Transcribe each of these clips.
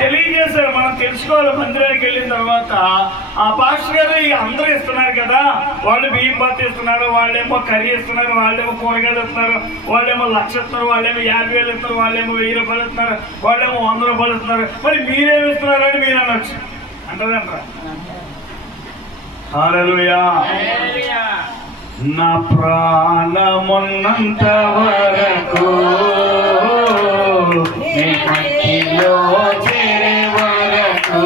తెలియజేశారు. మనం తెలుసుకోవాలి. మందిరానికి వెళ్ళిన తర్వాత ఆ పాస్టర్ గారు అందరూ ఇస్తున్నారు కదా, వాళ్ళు బియ్యం బత్త ఇస్తున్నారు, వాళ్ళేమో కర్రీ ఇస్తున్నారు, వాళ్ళేమో కూరగాయలు ఇస్తున్నారు, వాళ్ళేమో 1,00,000 ఇస్తున్నారు, వాళ్ళేమో 50,000 ఇస్తున్నారు, వాళ్ళేమో 1,000 రూపాయలు ఇస్తున్నారు, వాళ్ళేమో 100 రూపాయలు ఇస్తున్నారు. మరి మీరేమి ఇస్తున్నారు అని మీరు అనొచ్చు. అంటారంటారా? హల్లెలూయా. నా ప్రాణమున్నంత వరకు మట్టిలో చేరే వరకు,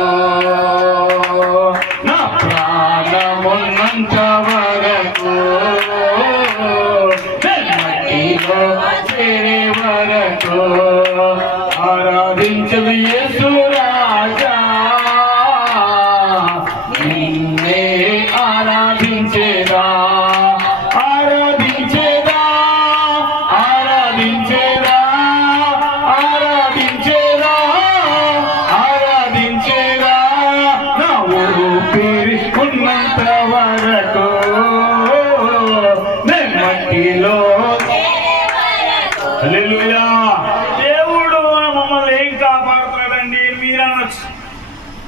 నా ప్రాణమున్నంత వరకు మట్టిలో చేరే వరకు ఆరాధించదు యేసు రాజా, నిన్నే ఆరాధించేదా, ఆరాధించేదా, ఆరాధించేదా, ఆరాధించేదా, ఆరాధించేదా, నా ఊపిరి ఉన్నంత వరకు మట్టిలో. హల్లెలూయా. దేవుడు మమ్మల్ని ఏం కాపాడుతాడండి మీరు అనొచ్చు.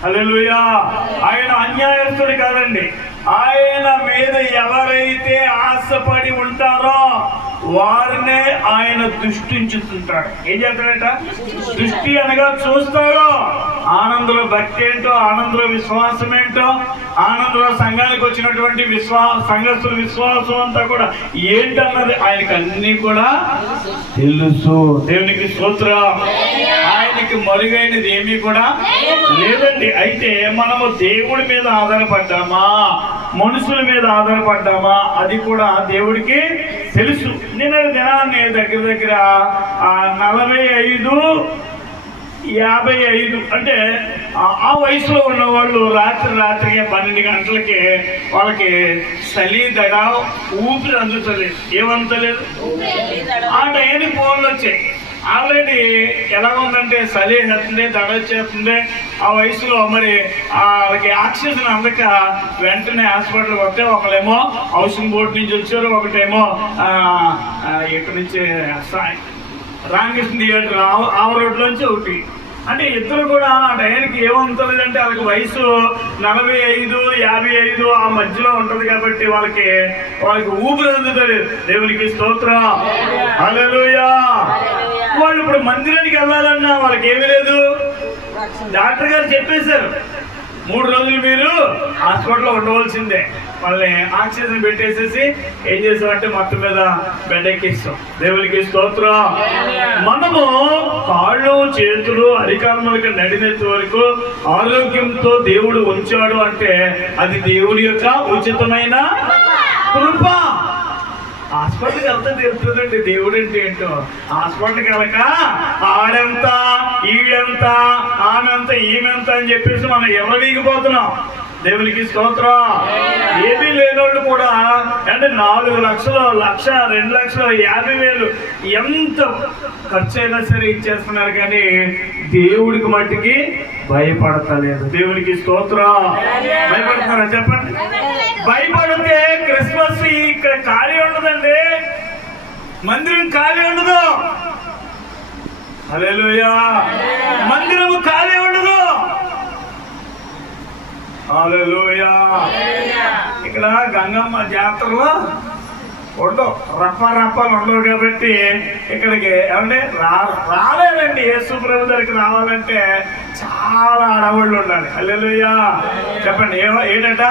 హల్లెలూయా. ఆయన అన్యాయస్తుడు కాదండి. ఆయన మీద ఎవరైతే ఆశపడి ఉంటారో వారినే ఆయన దృష్టించుతుంటాడు. ఏం చేస్తాడట? దృష్టి అనగా చూస్తాడు. ఆనందులో భక్తి ఏంటో, ఆనందులో విశ్వాసం ఏంటో, ఆనందులో సంఘానికి వచ్చినటువంటి సంఘస్థుల విశ్వాసం అంతా కూడా ఏంటన్నది ఆయనకి అన్ని కూడా తెలుసు. దేవునికి స్తోత్రం. ఆయనకి మరుగైనది ఏమీ కూడా లేదండి. అయితే మనము దేవుడి మీద ఆధారపడ్డామా, మనుషుల మీద ఆధారపడ్డామా, అది కూడా దేవుడికి తెలుసు. నేను దినాన్ని దగ్గర 45-55 అంటే ఆ వయసులో ఉన్న వాళ్ళు రాత్రికి 12 గంటలకి వాళ్ళకి చలి దడ ఊపిరి అందుతలేదు. ఏమంతలేదు? ఆ టైంకి ఫోన్లు వచ్చాయి. ఆల్రెడీ ఎలా ఉందంటే చలి వేస్తుంది, దడ వచ్చేస్తుంది. ఆ వయసులో మరి వాళ్ళకి ఆక్సిజన్ అందక వెంటనే హాస్పిటల్కి వస్తే ఒకళ్ళేమో హౌసింగ్ బోర్డు నుంచి వచ్చారు, ఒకటేమో ఇక్కడి నుంచి రామకృష్ణ థియేటర్ ఆ రోడ్లోంచి ఒకటి. అంటే ఇద్దరు కూడా ఆ టైంకి ఏమవుతుందంటే వాళ్ళకి వయసు 45-55 ఆ మధ్యలో ఉంటుంది కాబట్టి వాళ్ళకి ఊపిరి అందుతుంది. దేవునికి స్తోత్రం. హల్లెలూయా. వాళ్ళు ఇప్పుడు మందిరానికి వెళ్ళాలన్నా వాళ్ళకి ఏమీ లేదు. డాక్టర్ గారు చెప్పేశారు 3 రోజులు మీరు హాస్పిటల్లో ఉండవలసిందే. వాళ్ళని ఆక్సిజన్ పెట్టేసేసి ఏం చేస్తామంటే మొత్తం మీద బెడ్ ఎక్కిస్తాం. దేవునికి స్తోత్రం. మనము కాళ్ళు చేతులు అరికాలములకు నడినెత్తి వరకు ఆరోగ్యంతో దేవుడు ఉంచాడు అంటే అది దేవుడి యొక్క ఉచితమైన కృప. హాస్పిటల్కి వెళ్తే తెలుస్తుందండి దేవుడు అంటే ఏంటో. హాస్పిటల్కి వెళ్ళక ఆడెంత ఈడెంత ఆమెంత ఈమెంత అని చెప్పేసి మనం ఎవరిగిపోతున్నాం. దేవునికి స్తోత్రం. ఏమీ లేనోళ్ళు కూడా అంటే 4 లక్షలు, 1,00,000, 2 లక్షలు, 50,000 ఎంత ఖర్చు అయినా సరే ఇచ్చేస్తున్నారు కానీ దేవుడికి మట్టికి భయపడతలేదు. దేవునికి స్తోత్రం. భయపడుతున్నారా చెప్పండి? భయపడితే క్రిస్మస్ ఇక్కడ ఖాళీ ఉండదండి, మందిరం ఖాళీ ఉండదు. హల్లెలూయా. మందిరము ఖాళీ ఉండదు. హల్లెలూయా. ఇక్కడ గంగమ్మ జాతరలో ఉండవు, రప్పాలు ఉండవు కాబట్టి ఇక్కడికి ఏమంటే రాలేదండి. యేసు ప్రభు దగ్గరికి రావాలంటే చాలా అడవుళ్ళు ఉండాలి. హల్లెలూయా. చెప్పండి ఏంటంట?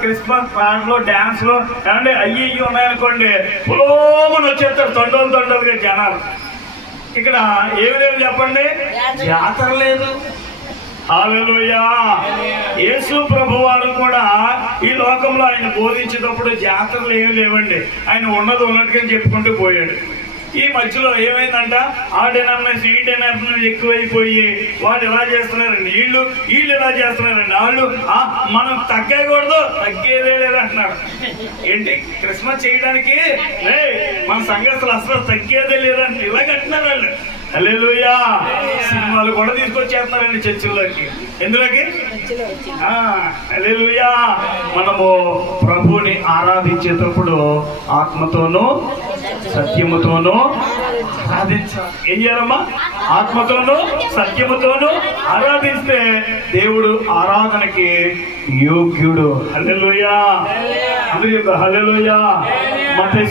క్రిస్మస్ పాటలు డాన్స్లు ఏమంటే అయ్యి ఉన్నాయనుకోండి, పులోమని వచ్చేస్తారు తొండలుగా జనాలు. ఇక్కడ ఏమి లేవు చెప్పండి? జాతర లేదు. హల్లెలూయా. యేసు ప్రభు వారు కూడా ఈ లోకంలో ఆయన బోధించేటప్పుడు జాతరలు ఏమి లేవండి. ఆయన ఉన్నట్టుగా చెప్పుకుంటూ పోయాడు. ఈ మధ్యలో ఏమైందంట, ఆ డెనామినేషన్ ఈ డెనామినేషన్ ఎక్కువైపోయి వాళ్ళు ఎలా చేస్తున్నారండి, వీళ్ళు ఎలా చేస్తున్నారండి, వాళ్ళు మనం తగ్గకూడదు, తగ్గేదే లేదంటున్నారు. ఏంటి క్రిస్మస్ చేయడానికి మన సంఘస్థలు అసలు తగ్గేదే లేదంటే ఇలా కట్టినారు వాళ్ళు. హల్లెలూయా. సినిమాలు కూడా తీసుకొచ్చేస్తున్నారండి చర్చిల్లోకి. ఎందులోకి? హల్లెలూయా. మనము ప్రభువుని ఆరాధించేటప్పుడు ఆత్మతోనూ సత్యముతోనూ ఆరాధించాలి. ఏం చేయాలమ్మా? ఆత్మతోనూ సత్యముతోనూ ఆరాధిస్తే దేవుడు ఆరాధనకి యోగ్యుడు. హల్లెలూయా. హల్లెలూయా. మత్తయి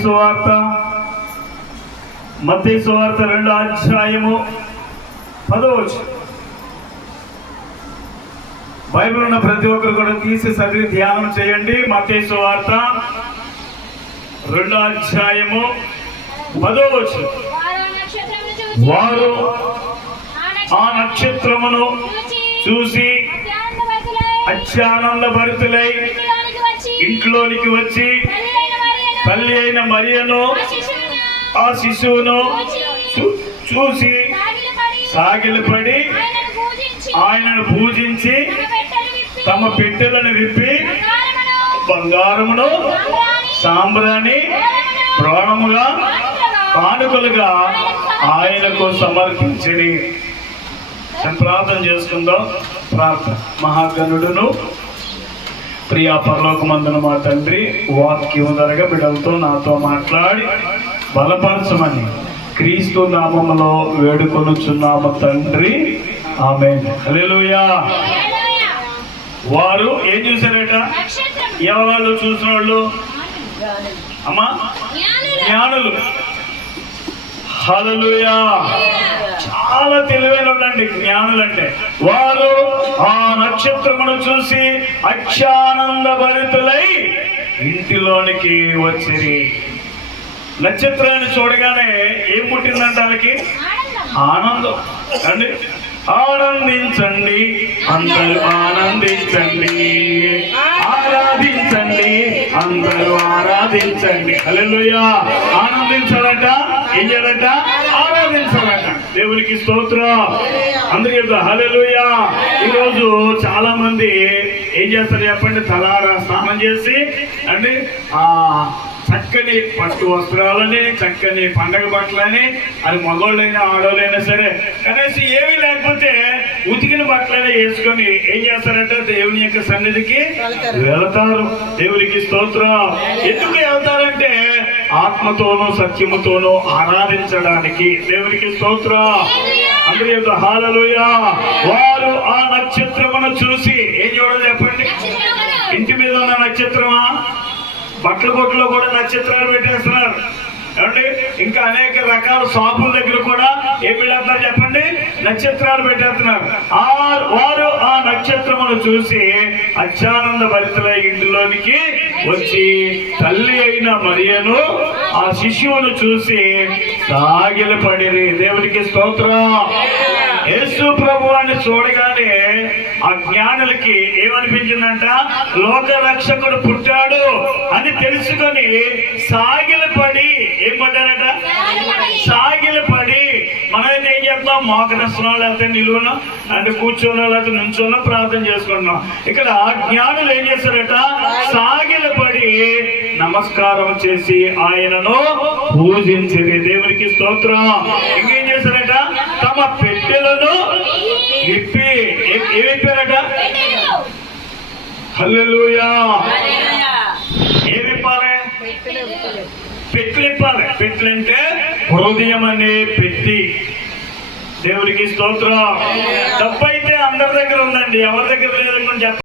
సువార్త 2వ అధ్యాయము 10వ వచనం. బైబిల్ ఉన్న ప్రతి ఒక్కరు కూడా తీసి చదివి ధ్యానం చేయండి. మత్తయి సువార్త 2వ అధ్యాయము 10వ వచనం. వారు ఆ నక్షత్రమును చూసి అత్యానందభరితులై ఇంట్లోనికి వచ్చి తల్లి అయిన మరియను ఆ శిశువును చూసి సాగిలపడి ఆయనను పూజించి తమ పెట్టెలను విప్పి బంగారమును సాంబ్రాణి ప్రాణముగా కానుకలుగా ఆయనకు సమర్పించిరి. ప్రార్థన చేసుకుందాం. ప్రార్థన. మహాగణుడును ప్రియా పరలోకమందున మా తండ్రి, వాక్యం ధరగా బిడ్డలతో నాతో మాట్లాడి బలపరచమని క్రీస్తు నామములో వేడుకొనుచున్నాము తండ్రి. ఆమేన్. హల్లెలూయా. వారు ఏం చూశారట? ఎవరు చూసిన వాళ్ళు? అమ్మా, జ్ఞానులు. హల్లెలూయా. చాలా తెలివైన వాళ్ళండి జ్ఞానులు అంటే. వారు ఆ నక్షత్రమును చూసి అత్యానందభరితులై ఇంటిలోనికి వచ్చిరి. నక్షత్రాన్ని చూడగానే ఏం పుట్టిందంట వాళ్ళకి? ఆనందం అండి. ఆనందించండి అందరూ, ఆనందించండి, ఆరాధించండి అందరూ, ఆరాధించండి. హల్లెలూయా. ఆనందించాలట. ఏం చేయాలట? ఆరాధించాలట. దేవునికి స్తోత్రం. అందరికీ హల్లెలూయా. ఈరోజు చాలా మంది ఏం చేస్తారు చెప్పండి? తలారా స్నానం చేసి అండి చక్కని పట్టు వస్త్రాలని, చక్కని పండగ బట్టలని, అది మగోళ్ళైనా ఆడోళ్ళైనా సరే కనీసం ఏమీ లేకపోతే ఉతికిన బట్టలని వేసుకొని ఏం చేస్తారంటే దేవుని యొక్క సన్నిధికి వెళతారు. దేవునికి స్తోత్రం. ఎందుకు వెళ్తారంటే ఆత్మతోనూ సత్యముతోనూ ఆరాధించడానికి. దేవునికి స్తోత్రం. అందరి యొక్క హల్లెలూయా. వారు ఆ నక్షత్రమును చూసి ఏం చూడాలి చెప్పండి? ఇంటి మీద ఉన్న నక్షత్రమా? బట్టల కొట్టులో కూడా నక్షత్రాలు పెట్టేస్తున్నారు ఏమండి. ఇంకా అనేక రకాల షాపుల దగ్గర కూడా ఏం పెడతారు చెప్పండి? నక్షత్రాలు పెట్టేస్తున్నారు. వారు ఆ నక్షత్రమును చూసి అత్యానంద భరితులై ఇంటిలోనికి వచ్చి తల్లి అయిన మరియను ఆ శిశువును చూసి సాగిలపడిరి. దేవునికి స్తోత్రం. యేసు ప్రభువాన్ని చూడగానే ఆ జ్ఞానులకి ఏమనిపించిందంట? లోక రక్షకుడు పుట్టాడు అని తెలుసుకొని సాగిలపడి ఏం పడ్డారట? సాగిలపడి. మనమైతే ఏం చేస్తాం? మోకరిస్తున్నాం, లేకపోతే నిలువునా, అంటే కూర్చోనో, లేకపోతే నుంచోనో ప్రార్థన చేసుకుంటున్నాం. ఇక్కడ జ్ఞానులు ఏం చేశారట? సాగిలపడి నమస్కారం చేసి ఆయనను పూజించేది. దేవునికి స్తోత్రం. ఇంకేం చేశారట? తమ పెట్టెలను విప్పి ఏమి విప్పారట? హల్లెలూయా. ఏమి విప్పాలి? పెట్లు ఇప్పాలి. పెట్లు అంటే హృదయం అనే పెట్టి. దేవునికి స్తోత్రం. డబ్బు అయితే అందరి దగ్గర ఉందండి, ఎవరి దగ్గర లేదని చెప్పండి.